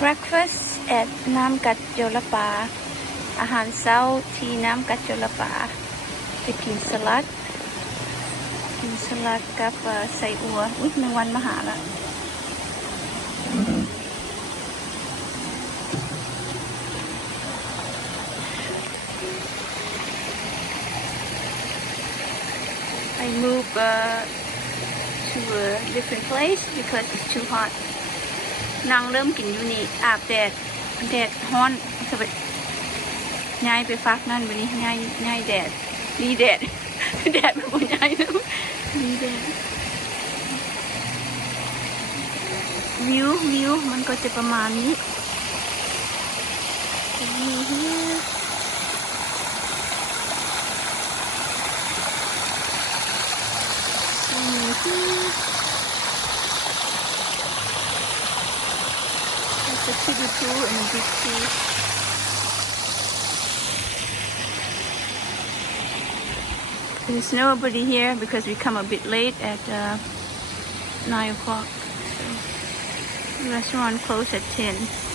breakfast at Namkat Yorla Pa อาหารเช้าที่น้ำกัดยลปาจะกินสลัดกับใส่อัวอุ๊ยแมงวันมาหาละI move to a different place because it's too hot นางเริ่มกินอยู่นี่อาบแดดร้อนจะไปย้ายไปฟักนั่นวันนี้ย้ายแดดดีแดดแดดแบบว่าย้ายนะดีแดดวิวมันก็จะประมาณนี้วิว here There's a kiddie pool and a big pool. There's nobody here because we come a bit late at 9 o'clock. So the restaurant closed at 10.